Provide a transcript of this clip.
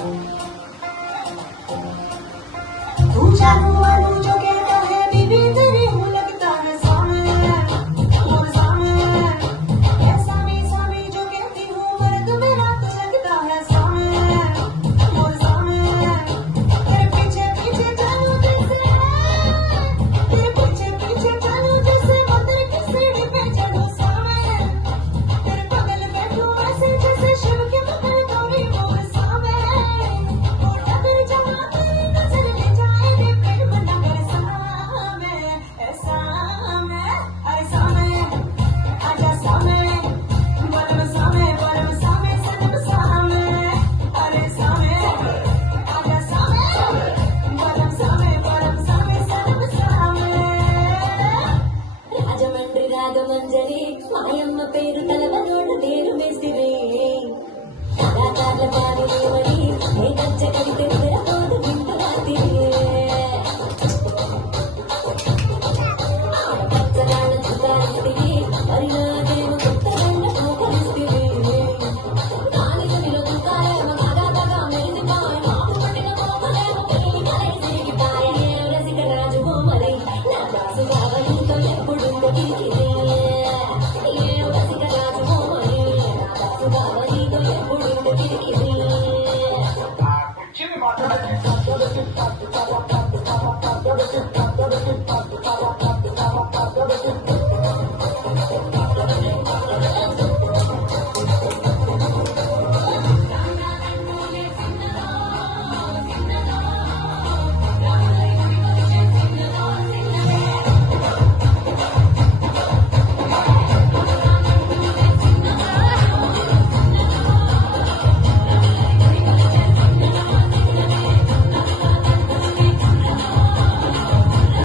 तू चालू वालू जो कहता है बीबी तेरी हूँ लगता है सामने और सामने ऐसा भी जो कहती हूँ मर्द मेरा तो लगता है सामने और सामने तेरे पीछे पीछे चलूं जैसे तेरे पीछे पीछे चलूं जैसे मंदिर की सीढ़ी पे चलूं सामने तेरे बगल बैठूं ऐसे जैसे शिव के बगल गौरी मोर सामने और अगर जहाँ तेरी नजर ले जाए रे प्रेम नगर सामने ऐसा मैं अरे सामने आजा सामने बलम सामने सनम सामने अरे सामने आजा सामने बलम सामने सनम सामने రాజమండ్రి రాగమంజరి మాయమ్మ పేరు తలవనోడ పేరు మేస్తిరి కళాకారుల పాడినేమడి ఏ గజ్జ కవిత విరపోదు వింటు రాత్రి ఆడపచ్చగాళ్ళ చుట్టాలిస్తిరి పరిణాదేమ కొత్తగండ పోకలిస్తిరి నాలుగు విలువ కాలేమ కాగా మెరిసిపోయి మాకు పట్టిన పోకలేమ పెళ్లి కలై తిరిగిపాయే రసిక రాజు బొమ్మలై నా దాసు బావలితో ఎప్పుడుందో తిరిగిరే ఏ రసిక రాజు బొమ్మలై నా దాసు బావలితో ఎప్పుడుందో తిరిగిరే